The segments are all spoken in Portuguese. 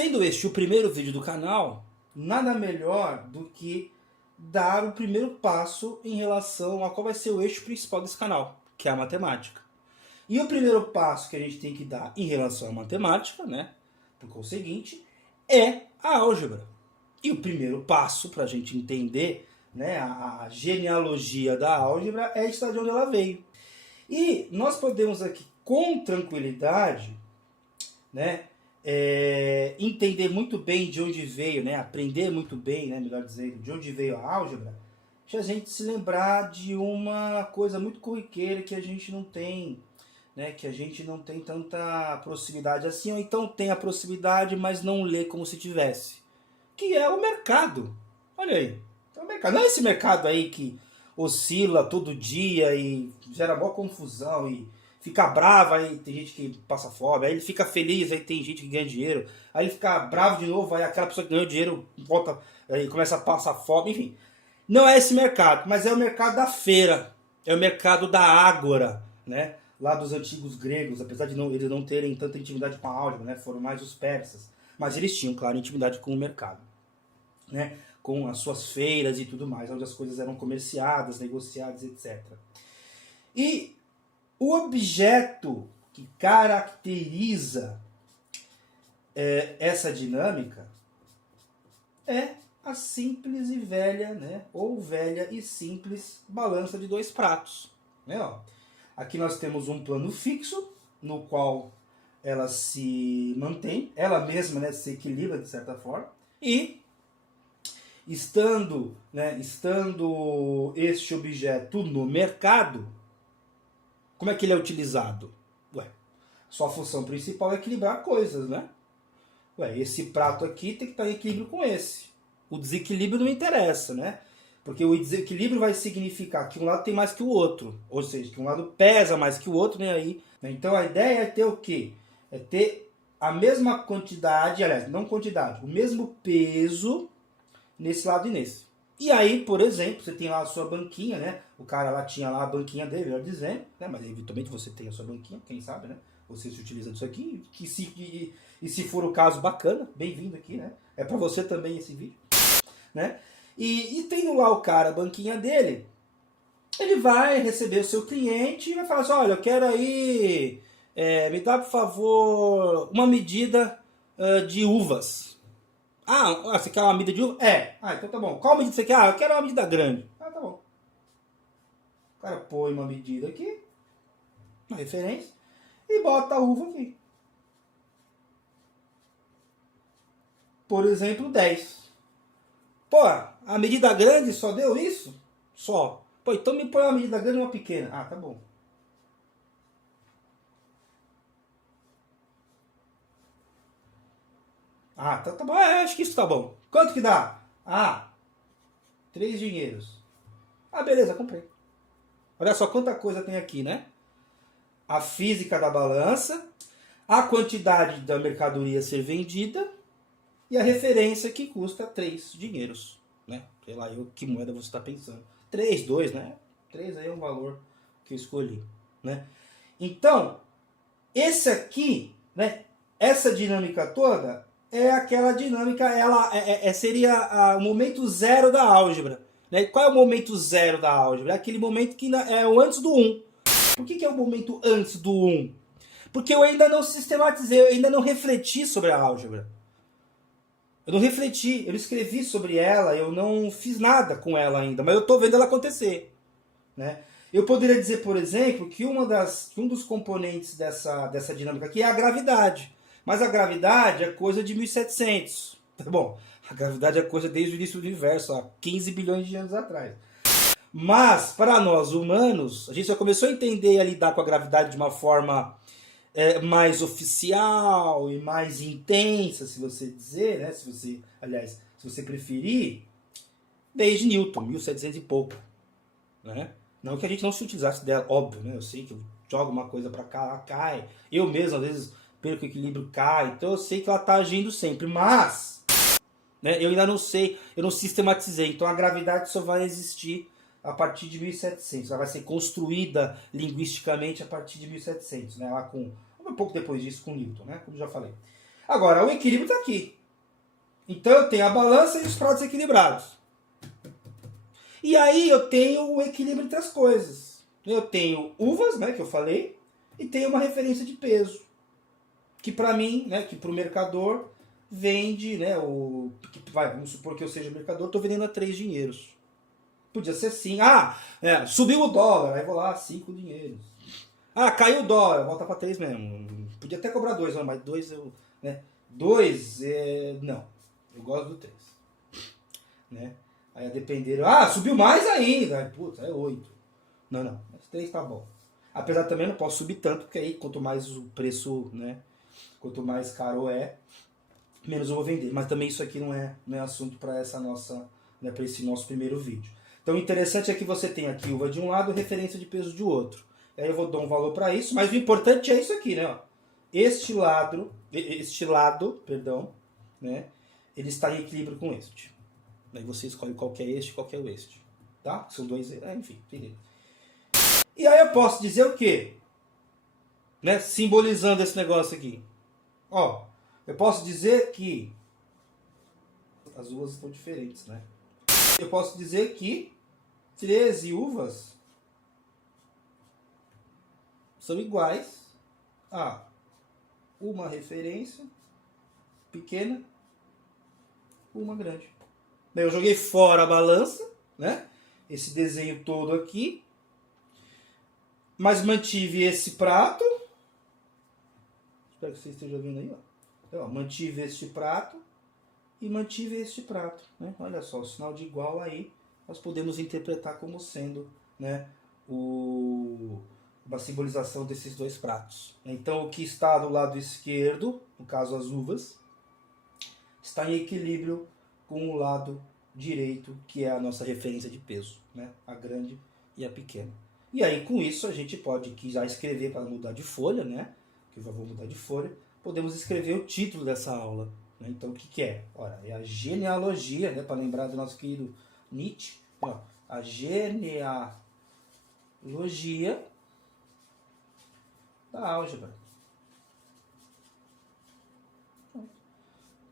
sendo este o primeiro vídeo do canal, nada melhor do que dar o primeiro passo em relação a qual vai ser o eixo principal desse canal, que é a matemática. E o primeiro passo que a gente tem que dar em relação à matemática, né, por conseguinte, é a álgebra. E o primeiro passo para a gente entender, né, a genealogia da álgebra é estar de onde ela veio. E nós podemos aqui, com tranquilidade, né, entender muito bem de onde veio, né, aprender muito bem, né, melhor dizendo, de onde veio a álgebra, se a gente se lembrar de uma coisa muito corriqueira que a gente não tem, né, que a gente não tem tanta proximidade assim, ou então tem a proximidade, mas não lê como se tivesse, que é o mercado. Olha aí, é o mercado. Não é esse mercado aí que oscila todo dia e gera maior confusão e fica bravo, aí tem gente que passa fome, aí ele fica feliz, aí tem gente que ganha dinheiro, aí ele fica bravo de novo, aí aquela pessoa que ganhou dinheiro volta e começa a passar fome, enfim. Não é esse mercado, mas é o mercado da feira, é o mercado da ágora, né? Lá dos antigos gregos, apesar de eles não terem tanta intimidade com a álgebra, né? Foram mais os persas, mas eles tinham, claro, intimidade com o mercado, né? Com as suas feiras e tudo mais, onde as coisas eram comerciadas, negociadas, etc. E o objeto que caracteriza essa dinâmica é a simples e velha, né, ou velha e simples balança de dois pratos. Né, ó. Aqui nós temos um plano fixo, no qual ela se mantém, ela mesma, né, se equilibra de certa forma, e estando este objeto no mercado, como é que ele é utilizado? Ué, sua função principal é equilibrar coisas, né? Ué, esse prato aqui tem que estar em equilíbrio com esse. O desequilíbrio não interessa, né? Porque o desequilíbrio vai significar que um lado tem mais que o outro. Ou seja, que um lado pesa mais que o outro, né? Aí, né? Então a ideia é ter o quê? É ter a mesma quantidade, aliás, não quantidade, o mesmo peso nesse lado e nesse. E aí, por exemplo, você tem lá a sua banquinha, né? O cara lá tinha lá a banquinha dele, melhor dizendo, né? Mas eventualmente você tem a sua banquinha, quem sabe, né? Você se utiliza disso aqui, e se for o caso, bacana, bem-vindo aqui, né? É para você também esse vídeo, né? E tendo lá o cara, a banquinha dele, ele vai receber o seu cliente e vai falar assim, olha, eu quero aí, me dá por favor uma medida de uvas. Ah, você quer uma medida de uva? É. Ah, então tá bom. Qual medida você quer? Ah, eu quero uma medida grande. Ah, tá bom. O cara põe uma medida aqui, uma referência, e bota a uva aqui. Por exemplo, 10. Pô, a medida grande só deu isso? Só. Pô, então me põe uma medida grande e uma pequena. Ah, tá bom. Ah, tá bom. Acho que isso tá bom. Quanto que dá? Ah, 3 dinheiros. Ah, beleza, comprei. Olha só quanta coisa tem aqui, né? A física da balança, a quantidade da mercadoria a ser vendida e a referência que custa 3 dinheiros. Né? Sei lá, que moeda você está pensando. 3, 2, né? 3 aí é um valor que eu escolhi. Né? Então, esse aqui, né? Essa dinâmica toda é aquela dinâmica, ela seria o momento zero da álgebra. Né? Qual é o momento zero da álgebra? É aquele momento que é o antes do 1. Por que é o momento antes do 1? Porque eu ainda não sistematizei, eu ainda não refleti sobre a álgebra. Eu não refleti, eu não escrevi sobre ela, eu não fiz nada com ela ainda, mas eu estou vendo ela acontecer. Né? Eu poderia dizer, por exemplo, que um dos componentes dessa dinâmica aqui é a gravidade. Mas a gravidade é coisa de 1700. Tá bom, a gravidade é coisa desde o início do universo, há 15 bilhões de anos atrás. Mas, para nós humanos, a gente já começou a entender e a lidar com a gravidade de uma forma mais oficial e mais intensa, se você dizer, né? Se você preferir, desde Newton, 1700 e pouco. Né? Não que a gente não se utilizasse dela, óbvio, né? Eu sei que eu jogo uma coisa para cá, ela cai. Eu mesmo, às vezes, perco o equilíbrio, cai. Então eu sei que ela está agindo sempre, mas né, eu ainda não sei, eu não sistematizei. Então a gravidade só vai existir a partir de 1700. Ela vai ser construída linguisticamente a partir de 1700. Né? Ela um pouco depois disso com Newton, né? Como já falei. Agora, o equilíbrio está aqui. Então eu tenho a balança e os pratos equilibrados. E aí eu tenho o equilíbrio entre as coisas. Eu tenho uvas, né, que eu falei, e tenho uma referência de peso. Que para mim, né, que para o mercador vende, né, vamos supor que eu seja mercador, estou vendendo a 3 dinheiros. Podia ser sim. Subiu o dólar, aí vou lá, 5 dinheiros. Caiu o dólar, volta para 3 mesmo. Podia até cobrar 2, mas 2 eu... Né, 2, não. Eu gosto do 3. Né? Aí a depender... subiu mais ainda. Puta, é 8. Não. Mas 3 tá bom. Apesar também não posso subir tanto, porque aí quanto mais o preço, né? Quanto mais caro menos eu vou vender. Mas também isso aqui não é assunto para essa nossa, né, para esse nosso primeiro vídeo. Então o interessante é que você tem aqui uva de um lado e referência de peso de outro. Aí eu vou dar um valor para isso, mas o importante é isso aqui, né? Ó. Este lado, né? Ele está em equilíbrio com este. Aí você escolhe qual que é este e qual que é o este. Tá? São dois, enfim, beleza. E aí eu posso dizer o quê? Né? Simbolizando esse negócio aqui. Ó, eu posso dizer que as uvas estão diferentes, né? Eu posso dizer que 13 uvas são iguais a uma referência pequena, uma grande. Eu joguei fora a balança, né? Esse desenho todo aqui, mas mantive esse prato. Espero que você esteja vendo aí, ó. Então, mantive este prato e mantive este prato, né? Olha só, o sinal de igual aí nós podemos interpretar como sendo, né, uma simbolização desses dois pratos. Então o que está do lado esquerdo, no caso as uvas, está em equilíbrio com o lado direito, que é a nossa referência de peso, né? A grande e a pequena. E aí com isso a gente pode aqui já escrever para mudar de folha, né? Que eu já vou mudar de folha. Podemos escrever o título dessa aula. Né? Então o que é? Ora, é a genealogia, né? Para lembrar do nosso querido Nietzsche. Ó, a genealogia da álgebra.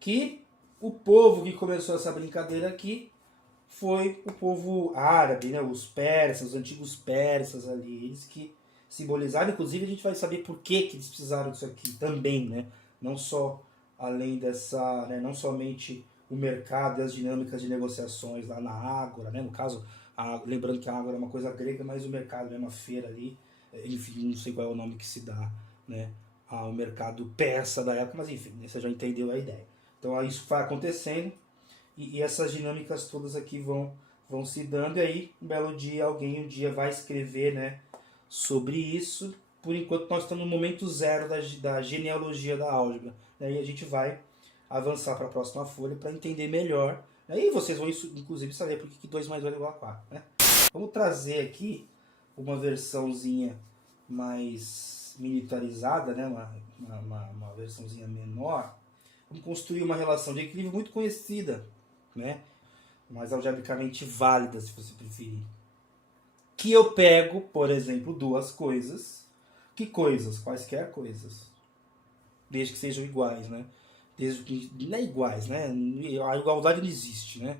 Que o povo que começou essa brincadeira aqui foi o povo árabe, né? Os persas, os antigos persas ali, eles que simbolizaram. Inclusive a gente vai saber por que eles precisaram disso aqui também, né? Não só além dessa, né? Não somente o mercado e as dinâmicas de negociações lá na Ágora, né? No caso, lembrando que a Ágora é uma coisa grega, mas o mercado é uma feira ali, enfim, não sei qual é o nome que se dá, né? Ao mercado persa da época, mas enfim, você já entendeu a ideia. Então isso vai acontecendo e essas dinâmicas todas aqui vão se dando, e aí um belo dia alguém um dia vai escrever, né, sobre isso. Por enquanto nós estamos no momento zero da genealogia da álgebra, né, e a gente vai avançar para a próxima folha para entender melhor, né, e vocês vão inclusive saber por que 2 mais 2 é igual a 4. Né? Vamos trazer aqui uma versãozinha mais militarizada, né, uma versãozinha menor. Vamos construir uma relação de equilíbrio muito conhecida, né? Mais algebricamente válida, se você preferir. Que eu pego, por exemplo, 2 coisas. Que coisas? Quaisquer coisas. Desde que sejam iguais, né? Desde que não é iguais, né? A igualdade não existe, né?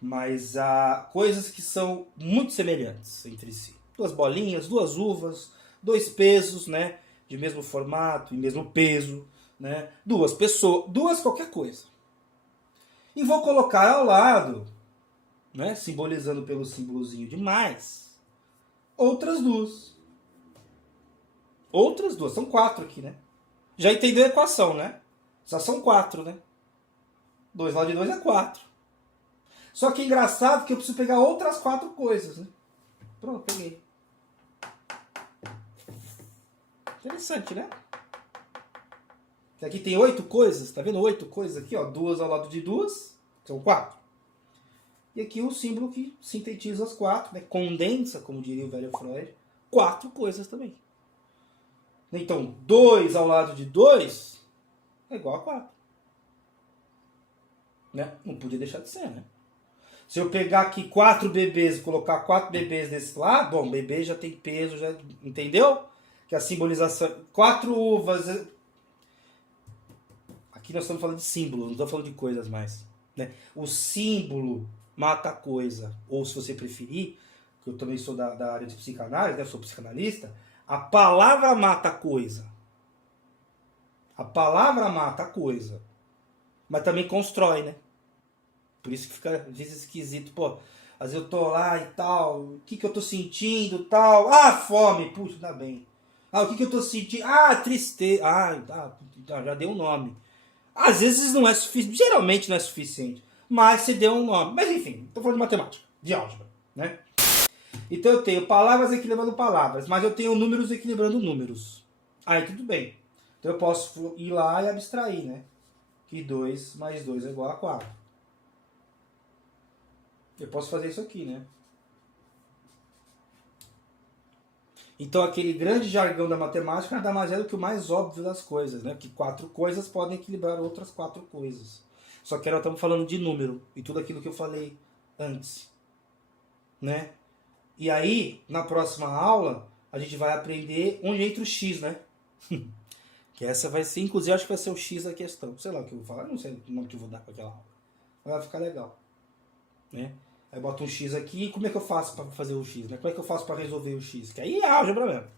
Mas há coisas que são muito semelhantes entre si. 2 bolinhas, 2 uvas, 2 pesos, né? De mesmo formato e mesmo peso. Né? 2 pessoas, 2 qualquer coisa. E vou colocar ao lado, né, simbolizando pelo símbolozinho de mais, outras 2. Outras 2, são 4 aqui, né? Já entendeu a equação, né? Só são 4, né? 2 lá de 2 é 4. Só que é engraçado que eu preciso pegar outras 4 coisas, né? Pronto, peguei. Interessante, né? Aqui tem 8 coisas, tá vendo? 8 coisas aqui, ó. 2 ao lado de 2, são 4. E aqui o símbolo que sintetiza as 4, né? Condensa, como diria o velho Freud, 4 coisas também. Então, 2 ao lado de 2 é igual a 4. Né? Não podia deixar de ser, né? Se eu pegar aqui 4 bebês e colocar 4 bebês desse lado, bom, bebê já tem peso, já entendeu? Que a simbolização... 4 uvas... aqui nós estamos falando de símbolos, não estamos falando de coisas mais. Né? O símbolo mata a coisa. Ou se você preferir, que eu também sou da área de psicanálise, né? Eu sou psicanalista, a palavra mata a coisa. A palavra mata a coisa. Mas também constrói, né? Por isso que fica, às vezes, esquisito. Pô, às vezes eu tô lá e tal, o que que eu tô sentindo tal? Ah, fome, puxa, dá bem. Ah, o que que eu tô sentindo? Ah, tristeza. Já deu um nome. Às vezes não é suficiente, geralmente não é suficiente. Mas se deu um nome. Mas enfim, tô falando de matemática, de álgebra, né? Então eu tenho palavras equilibrando palavras, mas eu tenho números equilibrando números. Aí tudo bem. Então eu posso ir lá e abstrair, né? Que 2 mais 2 é igual a 4. Eu posso fazer isso aqui, né? Então aquele grande jargão da matemática nada mais é do que o mais óbvio das coisas, né? Que 4 coisas podem equilibrar outras 4 coisas. Só que nós estamos falando de número e tudo aquilo que eu falei antes, né? E aí, na próxima aula, a gente vai aprender onde entra o x, né? Que essa vai ser, inclusive, acho que vai ser o x da questão. Sei lá o que eu vou falar, não sei o nome que eu vou dar para aquela aula. Mas vai ficar legal, né? Aí boto um x aqui, como é que eu faço para fazer o x, né? Como é que eu faço para resolver o x? Que aí é álgebra mesmo.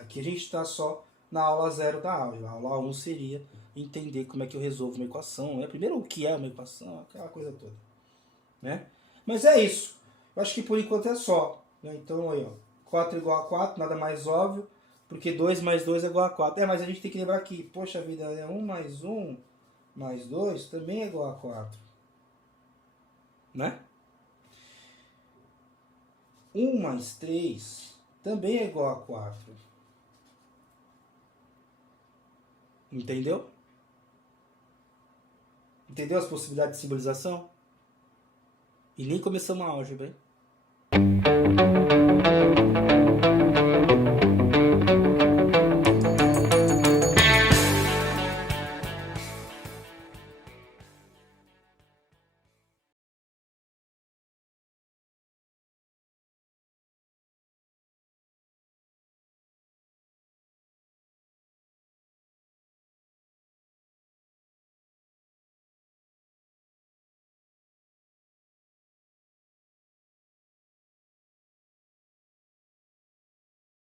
Aqui a gente está só na aula 0 da álgebra. A aula 1 seria entender como é que eu resolvo uma equação, né? Primeiro o que é uma equação, aquela coisa toda, né? Mas é isso. Eu acho que por enquanto é só. Né? Então aí, ó, 4 igual a 4, nada mais óbvio, porque 2 mais 2 é igual a 4. É, mas a gente tem que lembrar que, poxa vida, 1 mais 1 mais 2 também é igual a 4. Né? 1 mais 3 também é igual a 4. Entendeu? Entendeu as possibilidades de simbolização? E nem começamos a álgebra, hein?